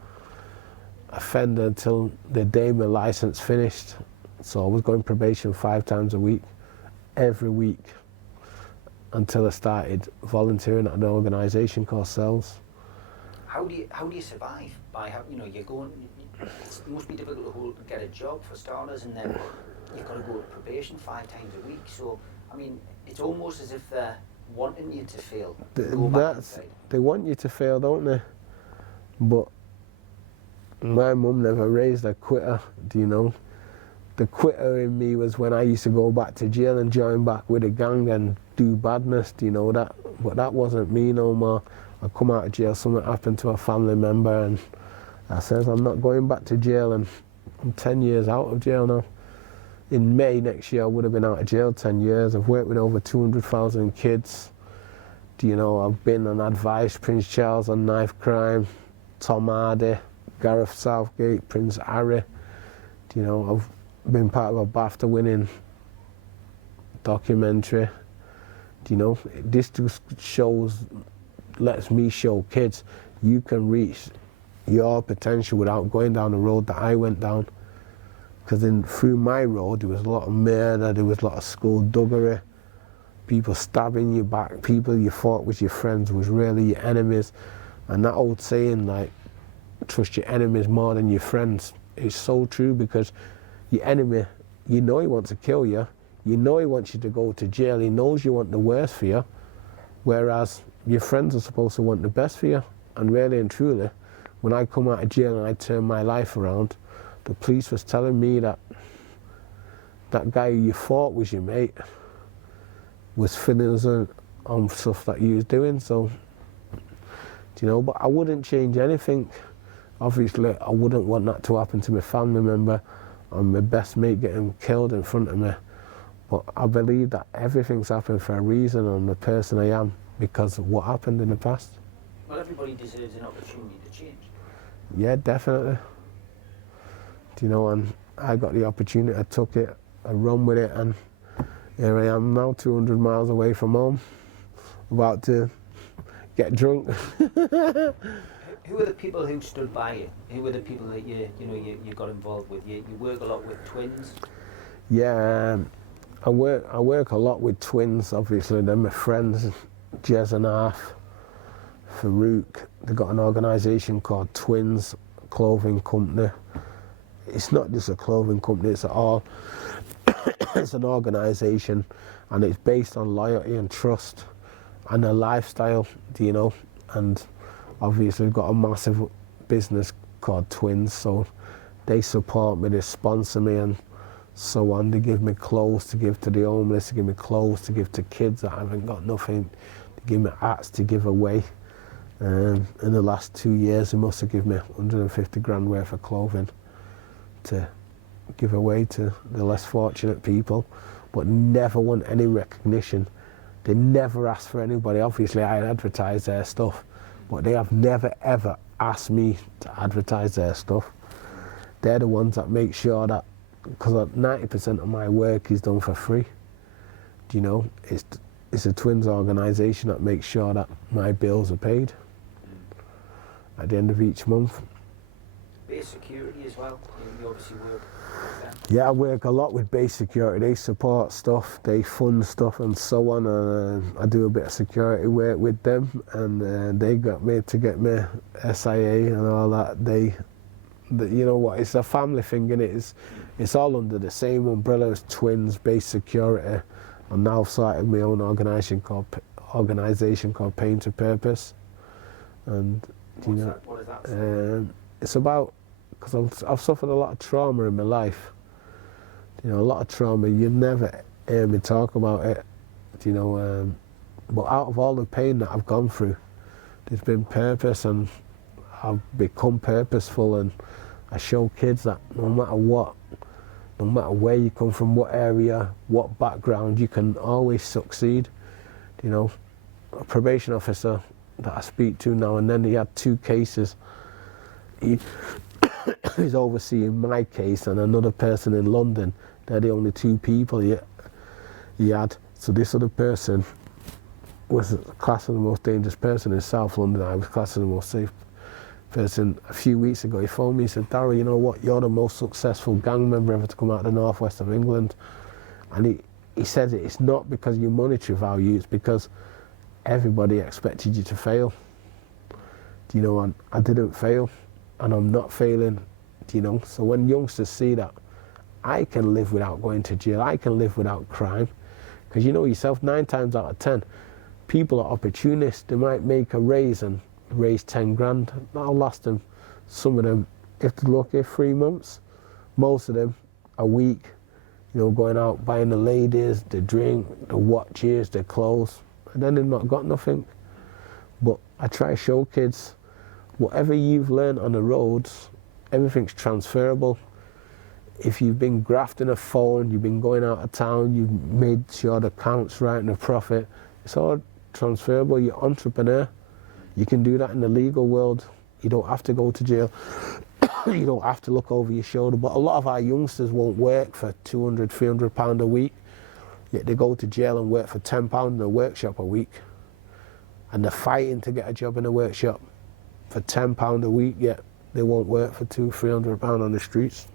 offender until the day my licence finished. So I was going probation 5 times a week, every week, until I started volunteering at an organisation called Cells. How do you survive? You're going. It must be difficult to get a job for starters, and then you've got to go to probation 5 times a week. So I mean, it's almost as if they're wanting you to fail. They want you to fail, don't they? But my mum never raised a quitter. Do you know? The quitter in me was when I used to go back to jail and join back with a gang and do badness, do you know that? But that wasn't me no more. I come out of jail, something happened to a family member, and I says I'm not going back to jail, and I'm 10 years out of jail now. In May next year I would have been out of jail 10 years. I've worked with over 200,000 kids. Do you know, I've been and advised Prince Charles on knife crime, Tom Hardy, Gareth Southgate, Prince Harry. Do you know, I've been part of a BAFTA winning documentary. Do you know, this just lets me show kids you can reach your potential without going down the road that I went down. Because through my road there was a lot of murder, there was a lot of skullduggery, people stabbing you back, people you thought was your friends was really your enemies. And that old saying, like, trust your enemies more than your friends, is so true, because your enemy, you know he wants to kill you, you know he wants you to go to jail, he knows you want the worst for you, whereas your friends are supposed to want the best for you. And really and truly, when I come out of jail and I turn my life around, the police was telling me that that guy who you thought was your mate was filling us in on stuff that you was doing. So, you know, but I wouldn't change anything. Obviously, I wouldn't want that to happen to my family member and my best mate getting killed in front of me. But I believe that everything's happened for a reason. I'm the person I am because of what happened in the past. Well, everybody deserves an opportunity to change. Yeah, definitely. Do you know, and I got the opportunity, I took it, I run with it, and here I am now, 200 miles away from home, about to get drunk. Who are the people who stood by you? Who were the people that you got involved with? You work a lot with twins. Yeah, I work a lot with twins. Obviously, they're my friends, Jez and Arf, Farouk. They've got an organisation called Twins Clothing Company. It's not just a clothing company, it's it's an organisation, and it's based on loyalty and trust and a lifestyle, do you know? And obviously we've got a massive business called Twins, so they support me, they sponsor me and so on. They give me clothes to give to the homeless, they give me clothes to give to kids that haven't got nothing, they give me hats to give away. In the last 2 years they must have given me 150 grand worth of clothing to give away to the less fortunate people, but never want any recognition. They never ask for anybody. Obviously I advertise their stuff, but they have never ever asked me to advertise their stuff. They're the ones that make sure that, because 90% of my work is done for free. Do you know, it's a Twins organisation that makes sure that my bills are paid at the end of each month. Base security as well. You obviously work with them. Yeah, I work a lot with base security. They support stuff, they fund stuff and so on, and I do a bit of security work with them, and they got me to get me SIA and all that. You know what, it's a family thing, and it's all under the same umbrella as Twins, base security. I'm now started my own organisation called Pain to Purpose, and What is that? It's about, because I've suffered a lot of trauma in my life. You know, a lot of trauma. You never hear me talk about it. You know, but out of all the pain that I've gone through, there's been purpose, and I've become purposeful, and I show kids that no matter what, no matter where you come from, what area, what background, you can always succeed. You know, a probation officer that I speak to now and then, he had 2 cases. He's overseeing my case and another person in London. They're the only 2 people he had. So this other person was classed as the most dangerous person in South London. I was classed as the most safe person. A few weeks ago he phoned me, he said, Daryl, you know what, you're the most successful gang member ever to come out of the northwest of England. And he said it's not because of your monetary value, it's because everybody expected you to fail. Do you know, and I didn't fail, and I'm not failing, do you know? So when youngsters see that I can live without going to jail, I can live without crime, because you know yourself, 9 times out of 10, people are opportunists. They might make a raise and raise 10 grand. That'll last them, some of them, if they're lucky, 3 months. Most of them, a week, you know, going out buying the ladies, the drink, the watches, the clothes, and then they've not got nothing. But I try to show kids, whatever you've learned on the roads, everything's transferable. If you've been grafting a phone, you've been going out of town, you've made sure the account's right and the profit, it's all transferable. You're an entrepreneur. You can do that in the legal world. You don't have to go to jail. You don't have to look over your shoulder. But a lot of our youngsters won't work for £200, £300 a week, yet they go to jail and work for £10 in a workshop a week. And they're fighting to get a job in a workshop for £10 a week, yet they won't work for £200, £300 on the streets.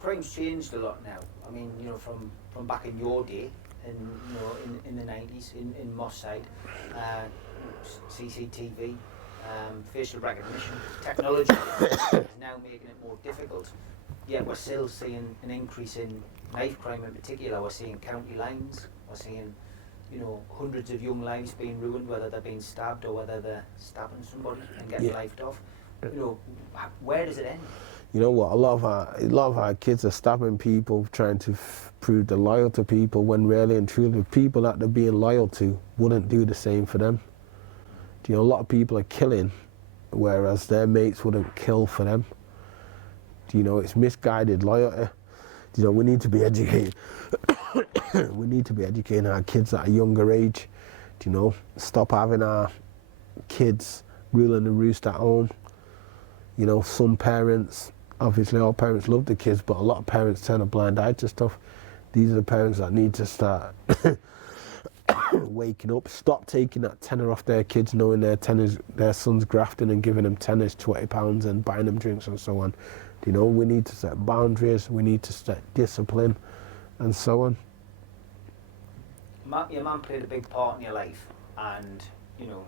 Crime's changed a lot now. I mean, you know, from back in your day, in the 90s, in Moss Side, CCTV, facial recognition, technology is now making it more difficult. Yet we're still seeing an increase in knife crime in particular. We're seeing county lines. We're seeing, you know, hundreds of young lives being ruined, whether they're being stabbed or whether they're stabbing somebody and getting knifed off. You know, where does it end? You know what? A lot of our kids are stabbing people, trying to prove they're loyal to people, when really and truly the people that they're being loyal to wouldn't do the same for them. You know, a lot of people are killing, whereas their mates wouldn't kill for them. You know, it's misguided loyalty. You know, we need to be educated. We need to be educating our kids at a younger age. You know, stop having our kids ruling the roost at home. You know, some parents, obviously all parents love the kids, but a lot of parents turn a blind eye to stuff. These are the parents that need to start waking up. Stop taking that tenner off their kids, knowing their son's grafting and giving them tenors, £20 and buying them drinks and so on. You know, we need to set boundaries, we need to set discipline and so on. Your mum played a big part in your life, and you know,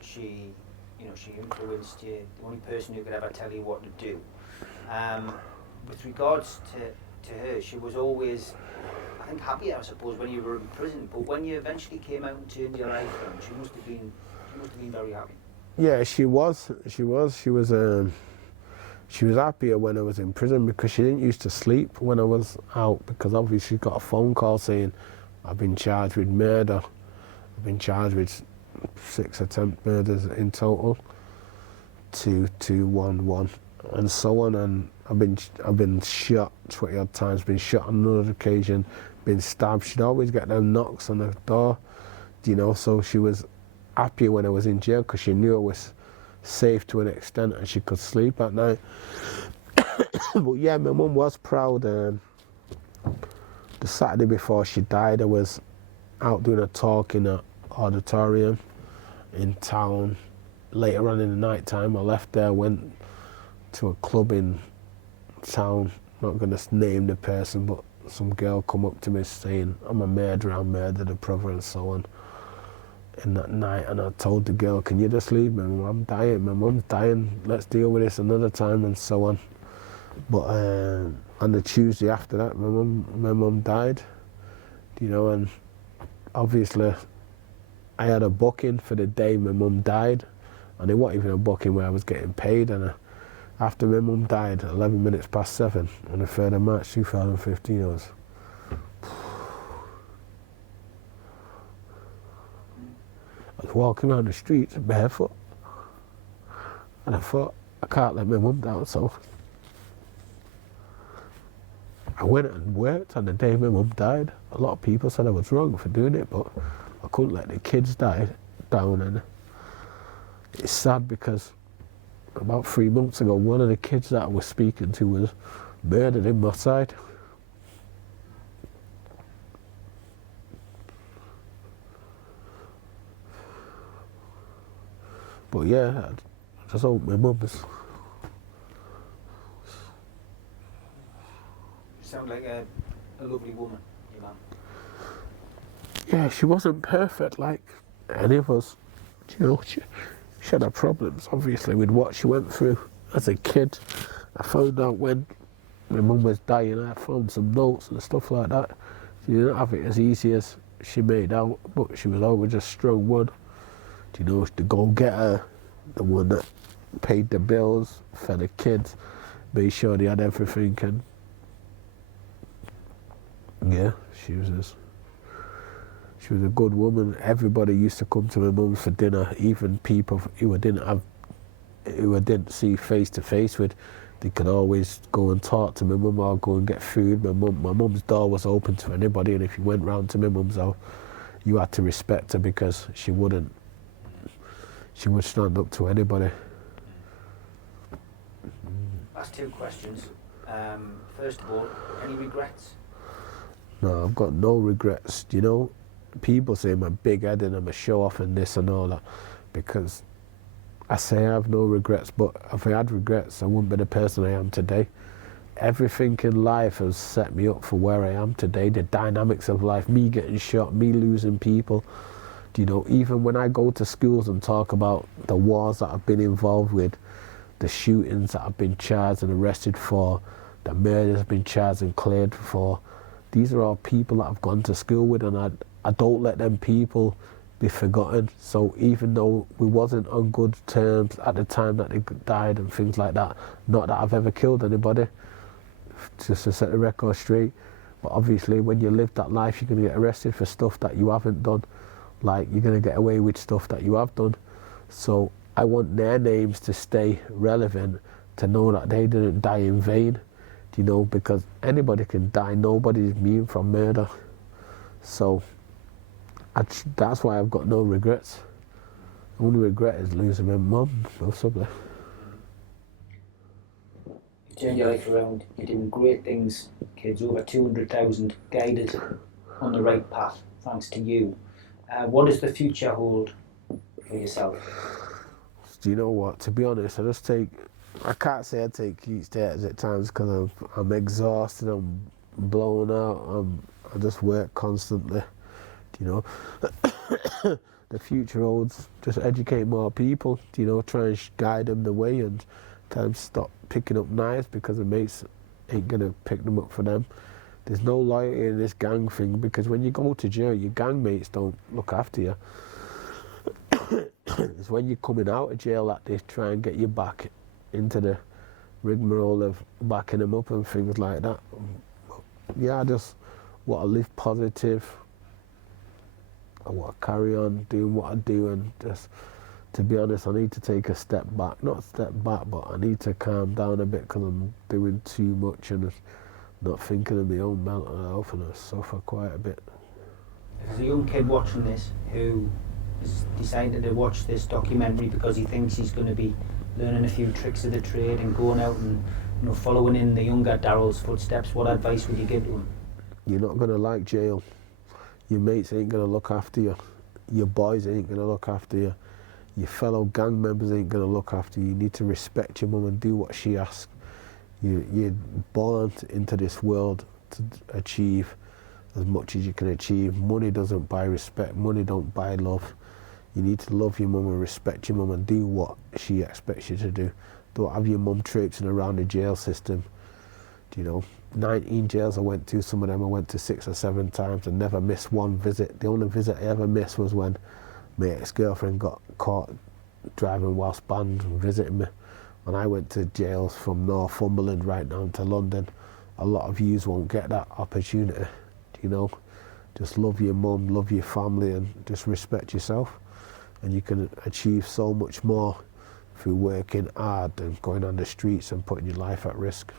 she influenced you. The only person who could ever tell you what to do. With regards to her, she was always, I think, happier, I suppose, when you were in prison. But when you eventually came out and turned your life around, she must have been very happy. Yeah, she was happier when I was in prison, because she didn't used to sleep when I was out, because obviously she got a phone call saying I've been charged with murder. I've been charged with 6 attempt murders in total, 211 and so on, and I've been shot 20 odd times, been shot on another occasion, been stabbed. She'd always get them knocks on the door, you know, so she was happier when I was in jail, because she knew I was safe to an extent and she could sleep at night. But yeah, my mum was proud. The Saturday before she died, I was out doing a talk in an auditorium in town. Later on in the night time, I left there, went to a club in town. Not going to name the person, but some girl come up to me saying I'm a murderer, I murdered a brother and so on. In that night, and I told the girl, can you just leave me? I'm dying, my mum's dying, let's deal with this another time and so on. But on the Tuesday after that, my mum died, you know, and obviously I had a booking for the day my mum died, and it wasn't even a booking where I was getting paid. And after my mum died, 11 minutes past 7 on the 3rd of March 2015, I was walking around the streets barefoot, and I thought, I can't let my mum down, so I went and worked on the day my mum died. A lot of people said I was wrong for doing it, but I couldn't let the kids die down. And it's sad, because about 3 months ago, one of the kids that I was speaking to was murdered in my side. But yeah, I just hope my mum's. You sound like a lovely woman, your mum. Yeah, she wasn't perfect like any of us. You know, she had her problems, obviously, with what she went through as a kid. I found out when my mum was dying, I found some notes and stuff like that. She didn't have it as easy as she made out, but she was always a strong one. You know, the go-getter, the one that paid the bills, fed the kids, made sure they had everything, and yeah, she was a good woman. Everybody used to come to my mum's for dinner, even people who I didn't see face to face with. They could always go and talk to my mum or go and get food. My mum's door was open to anybody, and if you went round to my mum's house, you had to respect her, because she would stand up to anybody. Last 2 questions. First of all, any regrets? No, I've got no regrets. You know, people say I'm a big-headed, I'm a show-off and this and all that, because I say I have no regrets, but if I had regrets, I wouldn't be the person I am today. Everything in life has set me up for where I am today, the dynamics of life, me getting shot, me losing people. You know, even when I go to schools and talk about the wars that I've been involved with, the shootings that I've been charged and arrested for, the murders I've been charged and cleared for, these are all people that I've gone to school with, and I don't let them people be forgotten. So even though we wasn't on good terms at the time that they died and things like that, not that I've ever killed anybody, just to set the record straight, but obviously when you live that life, you're going to get arrested for stuff that you haven't done. Like, you're going to get away with stuff that you have done. So I want their names to stay relevant, to know that they didn't die in vain. you know, because anybody can die, nobody's immune from murder. So that's why I've got no regrets. The only regret is losing my mum, possibly. You turned your life around, you're doing great things, kids, over 200,000 guided on the right path, thanks to you. What does the future hold for yourself? Do you know what, to be honest, I can't say I take each day at times because I'm exhausted, I'm blown out, I just work constantly, you know. The future holds just educate more people, you know, try and guide them the way, and tell them stop picking up knives because the mates ain't gonna pick them up for them. There's no loyalty in this gang thing, because when you go to jail, your gang mates don't look after you. It's when you're coming out of jail that they try and get you back into the rigmarole of backing them up and things like that. Yeah, I just want to live positive. I want to carry on doing what I do, and just, to be honest, I need to take a step back. Not step back, but I need to calm down a bit because I'm doing too much and not thinking of my own mental health, and I suffer quite a bit. There's a young kid watching this who has decided to watch this documentary because he thinks he's going to be learning a few tricks of the trade and going out and, you know, following in the younger Daryl's footsteps. What advice would you give to him? You're not going to like jail. Your mates ain't going to look after you. Your boys ain't going to look after you. Your fellow gang members ain't going to look after you. You need to respect your mum and do what she asks. You're born into this world to achieve as much as you can achieve. Money doesn't buy respect. Money don't buy love. You need to love your mum and respect your mum and do what she expects you to do. Don't have your mum traipsing around the jail system. You know, 19 jails I went to, some of them I went to 6 or 7 times and never missed one visit. The only visit I ever missed was when my ex-girlfriend got caught driving whilst banned and visiting me. When I went to jails from Northumberland right down to London, a lot of yous won't get that opportunity, you know. Just love your mum, love your family, and just respect yourself. And you can achieve so much more through working hard and going on the streets and putting your life at risk.